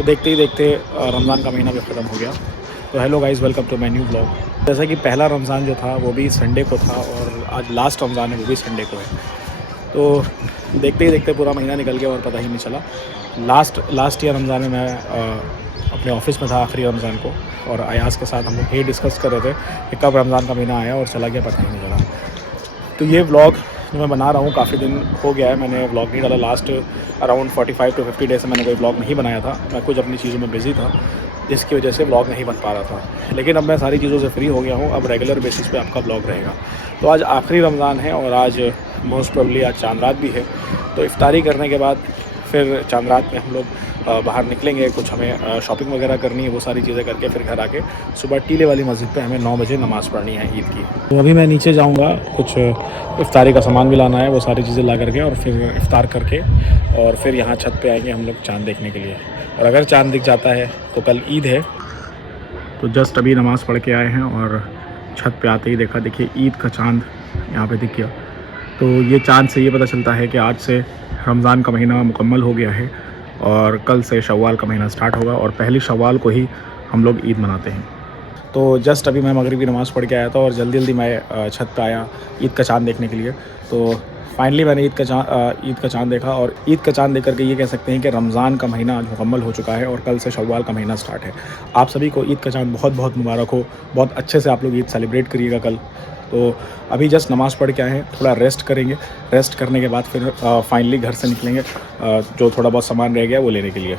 तो देखते ही देखते रमज़ान का महीना भी ख़त्म हो गया। तो hello guys, welcome to my new blog. जैसा कि पहला रमज़ान जो था वो भी संडे को था और आज लास्ट रमज़ान है वो भी संडे को है। तो देखते ही देखते पूरा महीना निकल गया और पता ही नहीं चला। लास्ट ईयर रमज़ान में मैं अपने ऑफिस में था आखिरी रमज़ान को, और अयाज़ के साथ हम लोग यही डिस्कस कर रहे थे कि कब रमज़ान का महीना आया और चला गया पता ही नहीं चला। तो ये व्लॉग जो मैं बना रहा हूँ काफ़ी दिन हो गया है, मैंने व्लॉग नहीं डाला। लास्ट अराउंड 45 to 50 डेज़ से मैंने कोई व्लॉग नहीं बनाया था। मैं कुछ अपनी चीज़ों में बिज़ी था जिसकी वजह से व्लॉग नहीं बन पा रहा था। लेकिन अब मैं सारी चीज़ों से फ्री हो गया हूँ, अब रेगुलर बेसिस पे आपका व्लॉग रहेगा। तो आज आखिरी रमज़ान है और आज मोस्ट प्रोबेबली आज चांद रात भी है। तो इफ्तारी करने के बाद फिर चांद रात में हम लोग बाहर निकलेंगे। कुछ हमें शॉपिंग वगैरह करनी है, वो सारी चीज़ें करके फिर घर आके सुबह टीले वाली मस्जिद पे हमें 9 बजे नमाज़ पढ़नी है ईद की। तो अभी मैं नीचे जाऊंगा, कुछ इफ्तारी का सामान भी लाना है, वो सारी चीज़ें ला करके और फिर इफ्तार करके और फिर यहाँ छत पे आएंगे हम लोग चांद देखने के लिए। और अगर चांद दिख जाता है तो कल ईद है। तो जस्ट अभी नमाज़ पढ़ के आए हैं और छत पे आते ही देखा, देखिए ईद का चांद यहाँ पे दिख गया। तो ये चांद से ये पता चलता है कि आज से रमज़ान का महीना मुकम्मल हो गया है और कल से शव्वाल का महीना स्टार्ट होगा और पहली शव्वाल को ही हम लोग ईद मनाते हैं। तो जस्ट अभी मैं मगरिब की नमाज़ पढ़ के आया था और जल्दी जल्दी मैं छत पे आया ईद का चांद देखने के लिए। तो फाइनली मैंने ईद का चांद देखा और ईद का चांद देख करके ये कह सकते हैं कि रमज़ान का महीना आज मुकम्मल हो चुका है और कल से शव्वाल का महीना स्टार्ट है। आप सभी को ईद का चांद बहुत बहुत मुबारक हो। बहुत अच्छे से आप लोग ईद सेलिब्रेट करिएगा कल। तो अभी जस्ट नमाज़ पढ़ के आए हैं, थोड़ा रेस्ट करेंगे। रेस्ट करने के बाद फिर फाइनली घर से निकलेंगे जो थोड़ा बहुत सामान रह गया वो लेने के लिए।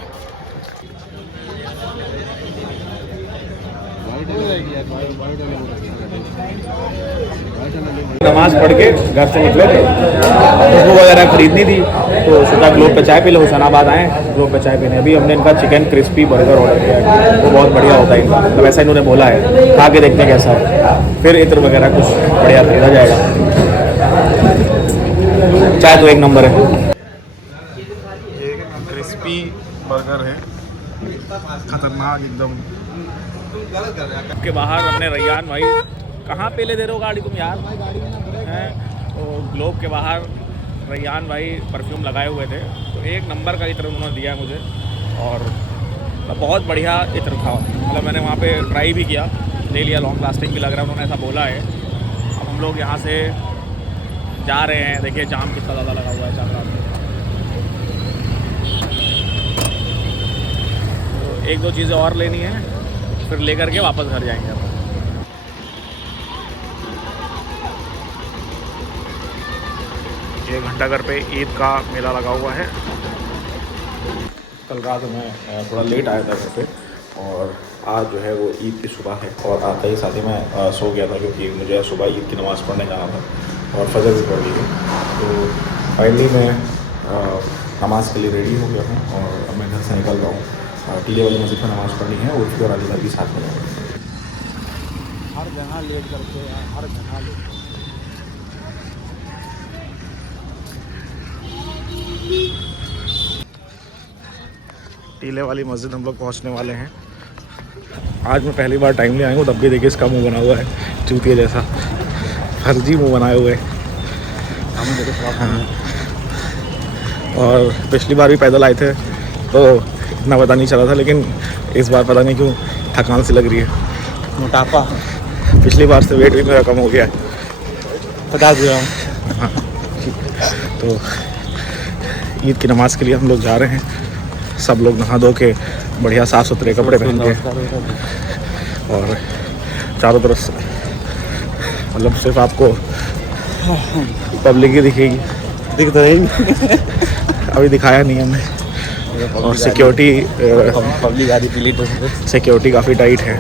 नमाज़ पढ़ के घर से निकले थे, खुशबू वगैरह खरीदनी थी तो सोचा ग्लोब पे चाय पी लो। हुसैनाबाद आए ग्लोब पे चाय पीने। अभी हमने इनका चिकन क्रिस्पी बर्गर ऑर्डर किया है, वो बहुत बढ़िया होता है इनका। तो वैसा इन्होंने बोला है, खा के देखते हैं कैसा है, फिर इत्र वगैरह कुछ बढ़िया खरीदा जाएगा। चाय तो एक नंबर है। एक क्रिस्पी बर्गर है, खतरनाक एकदम। के बाहर अपने रैयान भाई, कहाँ पहले दे रहे हो गाड़ी तुम यार हैं। तो ग्लोब के बाहर रैयान भाई परफ्यूम लगाए हुए थे, तो एक नंबर का इत्र उन्होंने दिया मुझे और बहुत बढ़िया इत्र था। मतलब मैंने वहाँ पे ट्राई भी किया, ले लिया, लॉन्ग लास्टिंग भी लग रहा है, उन्होंने ऐसा बोला है। अब हम लोग यहाँ से जा रहे हैं, देखिए जाम कितना ज़्यादा लगा हुआ है चांद रात में। तो एक दो चीज़ें और लेनी है, फिर ले करके वापस घर जाएंगे। एक घंटाघर पे ईद का मेला लगा हुआ है। कल रात में थोड़ा लेट आया था घर पे और आज जो है वो ईद की सुबह है और आते ही साथ ही मैं सो गया था क्योंकि मुझे सुबह ईद की नमाज़ पढ़ने जाना था और फजर भी पढ़ ली थी। तो फाइनली मैं नमाज़ के लिए रेडी हो गया हूँ और अब मैं घर से निकल रहा हूँ। टीले वाली मस्जिद में नमाज़ पढ़नी है, उर्फी और अली भी साथ में हर जगह लेट करके, हर जगह लेट। टीले वाली मस्जिद हम लोग पहुंचने वाले हैं। आज मैं पहली बार टाइमली आया हूँ, तब भी देखिए इसका मुंह बना हुआ है चूतिया जैसा, फर्जी मुंह बनाए हुए। हाँ। और पिछली बार भी पैदल आए थे तो इतना पता नहीं चला था, लेकिन इस बार पता नहीं क्यों थकान सी लग रही है। मोटापा पिछली बार से वेट भी मेरा कम हो गया है, बता दिया। हाँ। तो ईद की नमाज़ के लिए हम लोग जा रहे हैं। सब लोग नहा धो के बढ़िया साफ़ सुथरे कपड़े पहन के और चारों तरफ से मतलब सिर्फ आपको पब्लिक ही दिखेगी, दिख तो रही अभी दिखाया नहीं हमने। और सिक्योरिटी काफ़ी टाइट है।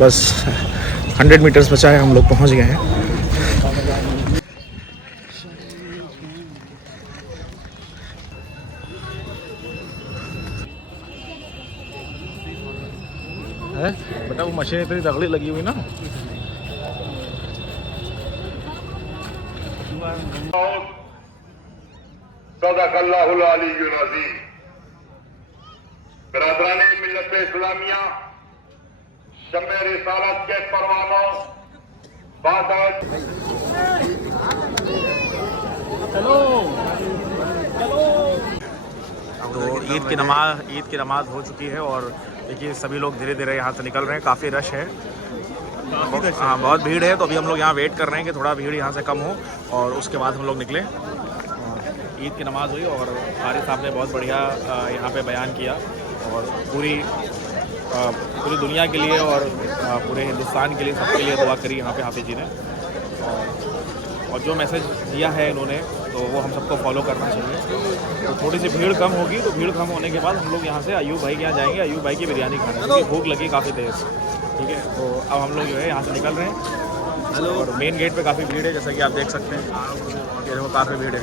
बस 100 मीटर्स बचा है, हम लोग पहुंच गए हैं। बेटा वो मशीन इतनी तगड़ी लगी हुई ना। सदक़ल्लाहुल अलीयुल अज़ीम। बिरादराने मिल्लत इस्लामिया, शम्मे रिसालत के परवानों, बादत चलो तो ईद की नमाज़ हो चुकी है और देखिए सभी लोग धीरे धीरे यहाँ से निकल रहे हैं। काफ़ी रश है, हाँ बहुत भीड़ है। तो अभी हम लोग यहाँ वेट कर रहे हैं कि थोड़ा भीड़ यहाँ से कम हो और उसके बाद हम लोग निकले। ईद की नमाज़ हुई और कारी साहब ने बहुत बढ़िया यहाँ पे बयान किया और पूरी दुनिया के लिए और पूरे हिंदुस्तान के लिए, सबके लिए दुआ करी यहाँ पे हाफिज़ जी ने। और जो मैसेज दिया है इन्होंने तो वो हम सबको फॉलो करना चाहिए। तो थोड़ी सी भीड़ कम होगी, तो भीड़ कम होने के बाद हम लोग यहाँ से अयूब भाई के यहाँ जाएंगे, अयूब भाई की बिरयानी खाने, क्योंकि भूख लगी काफ़ी तेज़। ठीक है, तो अब हम लोग जो है यहाँ से निकल रहे हैं और मेन गेट पे काफ़ी भीड़ है, जैसा कि आप देख सकते हैं। ये देखो काफ़ी भीड़ है।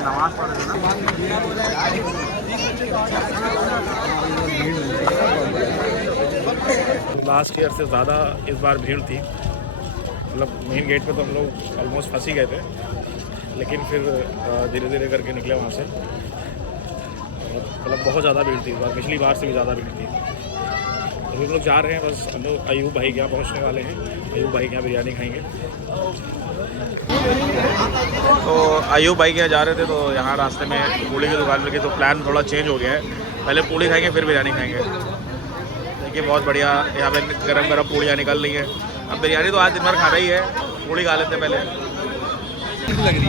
नमाज़ पढ़ लास्ट ईयर से ज़्यादा इस बार भीड़ थी। मतलब मेन गेट पे तो हम लोग ऑलमोस्ट फंस ही गए थे, लेकिन फिर धीरे धीरे करके निकले वहाँ से। मतलब बहुत ज़्यादा भीड़ थी इस बार, पिछली बार से भी ज़्यादा भीड़ थी। तो हम लोग जा रहे हैं, बस हम लोग अयूब भाई के यहाँ पहुँचने वाले हैं। अयूब भाई के यहाँ बिरयानी खाएंगे। तो अयूब भाई के यहाँ जा रहे थे, तो यहाँ रास्ते में पूड़ी की दुकान मिल गई, तो प्लान थोड़ा चेंज हो गया है। पहले पूड़ी खाएंगे फिर बिरयानी खाएंगे। देखिए बहुत बढ़िया यहाँ पे गरम गरम पूड़ियाँ निकल रही हैं। अब बिरयानी तो आज दिन भर खा रही है, पूड़ी खा लेते पहले।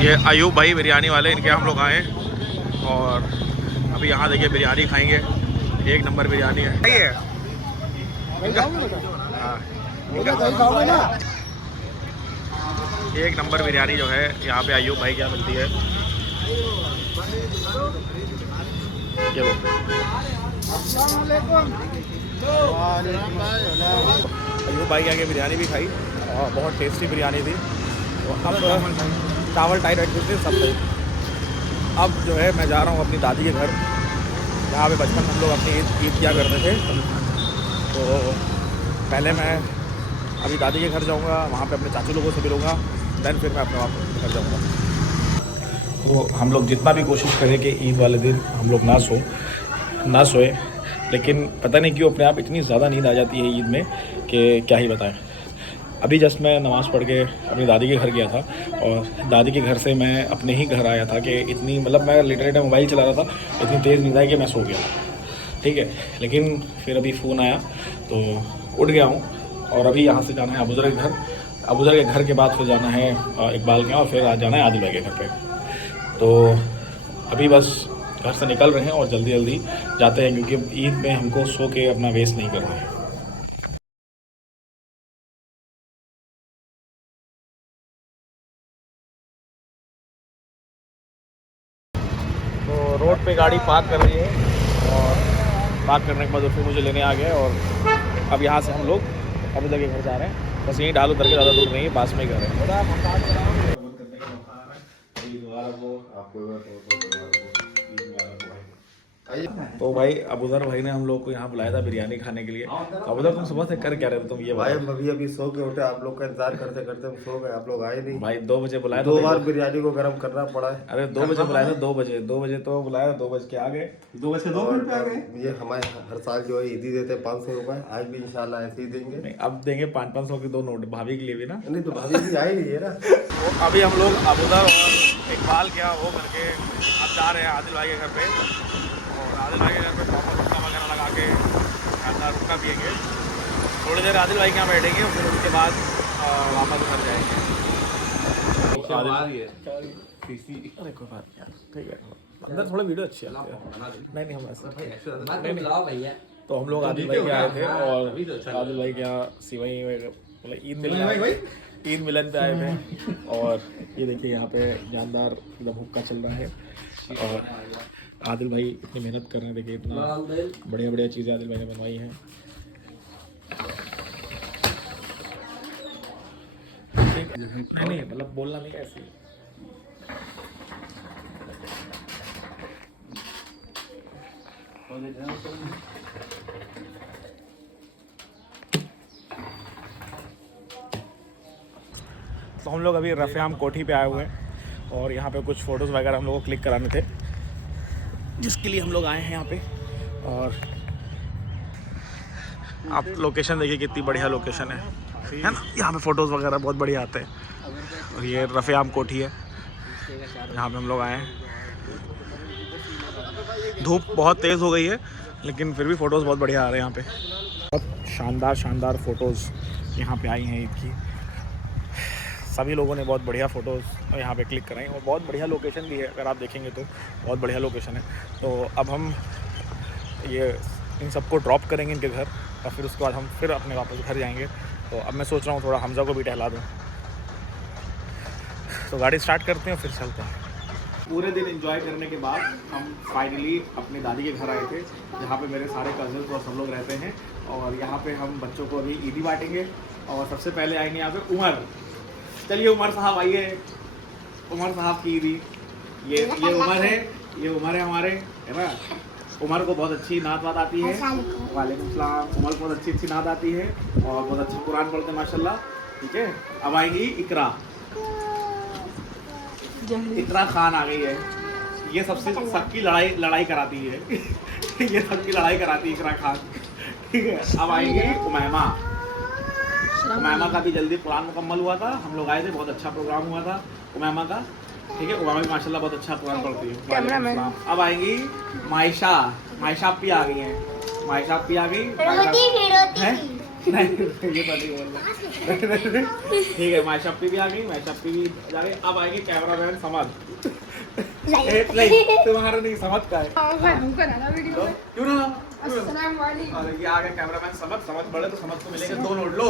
ये अयूब भाई बिरयानी वाले, इनके हम लोग आए और अभी यहाँ देखिए बिरयानी खाएंगे। एक नंबर बिरयानी है। एक नंबर बिरयानी जो है यहाँ पे अयूब भाई क्या मिलती है। ये वो अयूब भाई आगे बिरयानी भी खाई और बहुत टेस्टी बिरयानी थी। तो अब चावल टाइट थे सब सही। अब जो है मैं जा रहा हूँ अपनी दादी के घर, जहाँ पे बचपन हम लोग अपनी ईद किया करते थे। तो पहले मैं अभी दादी के घर जाऊँगा, वहाँ पे अपने चाचू लोगों से मिलूँगा, देन फिर मैं अपने वापस घर जाऊँगा। तो हम लोग जितना भी कोशिश करें कि ईद वाले दिन हम लोग ना सोए, लेकिन पता नहीं क्यों अपने आप इतनी ज़्यादा नींद आ जाती है ईद में कि क्या ही बताएं। अभी जस्ट मैं नमाज़ पढ़ के अपनी दादी के घर गया था और दादी के घर से मैं अपने ही घर आया था कि इतनी मतलब मैं लिटरेट मोबाइल चला रहा था, इतनी तेज़ नींद आई कि मैं सो गया। ठीक है, लेकिन फिर अभी फ़ोन आया तो उठ गया हूँ और अभी यहाँ से जाना है अबूज़र के घर। अबूज़र के घर के बाद फिर जाना है इकबाल के, और फिर आज जाना है आदिल भाई के घर पे। तो अभी बस घर से निकल रहे हैं और जल्दी जल्दी जाते हैं, क्योंकि ईद में हमको सो के अपना वेस्ट नहीं करना है। तो रोड पे गाड़ी पार्क कर रही है और पार्क करने के बाद फिर मुझे लेने आ गए और अब यहाँ से हम लोग अबूज़र के घर जा रहे हैं। बस यहीं डाल उतर के ज़्यादा दूर नहीं है, पास में ही घर है। तो भाई अबूज़र भाई ने हम लोग को यहाँ बुलाया था बिरयानी खाने के लिए। तो अबूज़र तुम सुबह से कर क्या रहे थे तुम, ये भाई हम अभी सो के उठे, आप लोग का इंतजार करते करते हम सो गए, आप लोग आए नहीं। भाई 2 बजे बुलाया था, 2 बार बिरयानी को गर्म करना पड़ा है। अरे 2 बजे बुलाया था, 2 बजे तो बुलाया, 2 बज के आ गए, 2 बजे 2 मिनट पे आ गए। ये हमारे हर साल जो है ईदी देते हैं 500 रुपए, आज भी इंशाल्लाह ऐसे ही देंगे। नहीं अब देंगे 500 की 2 नोट भाभी के लिए भी ना। नहीं तो भाभी भी आई नहीं है ना। तो अभी हम लोग अबूज़र और इकबाल क्या वो करके अब जा रहे हैं आदिल भाई के घर पे। और आदिल भाई के घर पे हुक्का वगैरह लगा के शानदार हुक्का पिएंगे। थोड़ी देर आदिल भाई के यहाँ बैठेंगे और फिर उसके बाद वापस घर जाएंगे। अरे कोई बात नहीं, ठीक है, अंदर थोड़ा वीडियो अच्छी आती है। नहीं हम ऐसा तो हम लोग आदिल भाई के आए थे और आदिल भाई के यहाँ सिवई मतलब ईद मिलन पे आए थे। और ये देखिए यहाँ पे जानदार एकदम हुक्का चल रहा है और आदिल भाई इतनी मेहनत कर रहे हैं। देखिए इतना बढ़िया बढ़िया चीज़ें आदिल भाई ने बनवाई हैं। नहीं मतलब बोलना नहीं ऐसे। तो हम लोग अभी रफ़ियाम कोठी पे आए हुए हैं और यहाँ पे कुछ फ़ोटोज़ वगैरह हम लोग को क्लिक कराने थे, जिसके लिए हम लोग आए हैं यहाँ पे। और आप लोकेशन देखिए कितनी बढ़िया लोकेशन है ना, यहाँ पे फ़ोटोज़ वगैरह बहुत बढ़िया आते हैं। और ये रफ़ियाम कोठी है, यहाँ पे हम लोग आए हैं। धूप बहुत तेज़ हो गई है, लेकिन फिर भी फ़ोटोज़ बहुत बढ़िया आ रहे हैं यहाँ पे। बहुत शानदार फ़ोटोज़ यहाँ पे आई हैं ईद की। सभी लोगों ने बहुत बढ़िया फ़ोटोज़ यहाँ पे क्लिक कराई और बहुत बढ़िया लोकेशन भी है। अगर आप देखेंगे तो बहुत बढ़िया लोकेशन है। तो अब हम ये इन सबको ड्रॉप करेंगे इनके घर और फिर उसके बाद हम फिर अपने वापस घर जाएंगे। तो अब मैं सोच रहा हूँ थोड़ा हमज़ा को भी टहला दूँ। तो गाड़ी स्टार्ट करते हैं फिर चलते हैं। पूरे दिन एंजॉय करने के बाद हम फाइनली अपनी दादी के घर आए थे, जहाँ पे मेरे सारे कज़न्स और सब लोग रहते हैं। और यहाँ पे हम बच्चों को अभी ईदी बांटेंगे। और सबसे पहले आएंगे यहाँ पे उमर। चलिए उमर साहब आइए, उमर साहब की ईदी। ये उमर है, ये उमर है हमारे, है ना। उमर को बहुत अच्छी नात वात आती है। वालेकुम सलाम। उमर को बहुत अच्छी नात आती है और बहुत अच्छा कुरान पढ़ते हैं माशाल्लाह। ठीक है, अब आएंगी इकरा। इकरा खान आ गई है। ये सबकी लड़ाई कराती है। ये सबकी लड़ाई कराती है इकरा खान। ठीक है, अब आएंगे उमैमा। उमैमा का भी जल्दी कुरान मुकम्मल हुआ था, हम लोग आए थे, बहुत अच्छा प्रोग्राम हुआ था उमैमा का। ठीक है, उमैमा भी माशाल्लाह बहुत अच्छा कुरान पढ़ती है। अब आएंगी मायशा। मायशा अपी आ गई हैं। मायशा अपी आ गई है। नहीं ये तो नहीं बोल रहा। ठीक है, मायशा अपी भी आ गई, मायशा अपी भी जा रही। अब आएंगे कैमरामैन समझ। नहीं तुम्हारा नहीं, समझ का है। क्यों ना। अरे ये आ गया कैमरामैन समझ बड़े तो समझ को मिलेगा 2 नोट लो।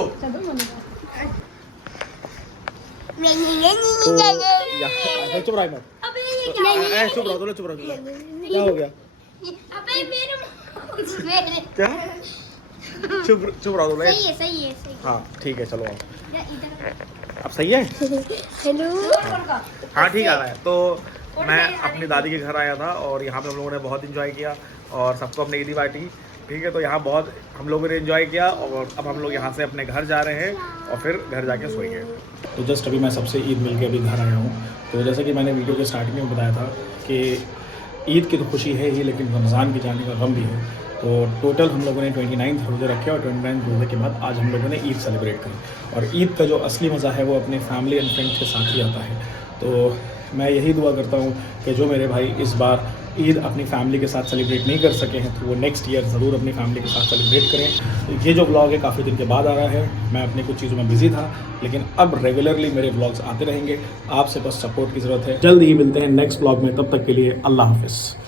चुप रहा मत, चुप रहो। क्या हो गया? क्या? चुप रहो। सही है। हाँ ठीक है, चलो अब सही है। हेलो। हाँ ठीक आ रहा है। तो मैं अपनी दादी के घर आया था और यहाँ पे हम लोगों ने बहुत इंजॉय किया और सबको अपने ईदी बांटी। ठीक है, तो यहाँ बहुत हम लोगों ने एंजॉय किया और अब हम लोग यहाँ से अपने घर जा रहे हैं और फिर घर जाके सोएंगे। तो जस्ट अभी मैं सबसे ईद मिल के अभी घर आया हूँ। तो जैसे कि मैंने वीडियो के स्टार्टिंग में बताया था कि ईद की तो खुशी है ही, लेकिन रमज़ान के जाने का गम भी है। तो टोटल हम लोगों ने 29 रोज़े रखे और 29 रोज़े के बाद आज हम लोगों ने ईद सेलिब्रेट करी। और ईद का जो असली मज़ा है वो अपने फैमिली एंड फ्रेंड्स के साथ ही आता है। तो मैं यही दुआ करता हूँ कि जो मेरे भाई इस बार ईद अपनी फैमिली के साथ सेलिब्रेट नहीं कर सके हैं तो वो नेक्स्ट ईयर ज़रूर अपनी फैमिली के साथ सेलिब्रेट करें। तो ये जो व्लॉग है काफ़ी दिन के बाद आ रहा है। मैं अपनी कुछ चीज़ों में बिजी था, लेकिन अब रेगुलरली मेरे व्लॉग्स आते रहेंगे। आपसे बस सपोर्ट की ज़रूरत है। जल्द ही मिलते हैं नेक्स्ट व्लॉग में, तब तक के लिए अल्लाह हाफ़िज़।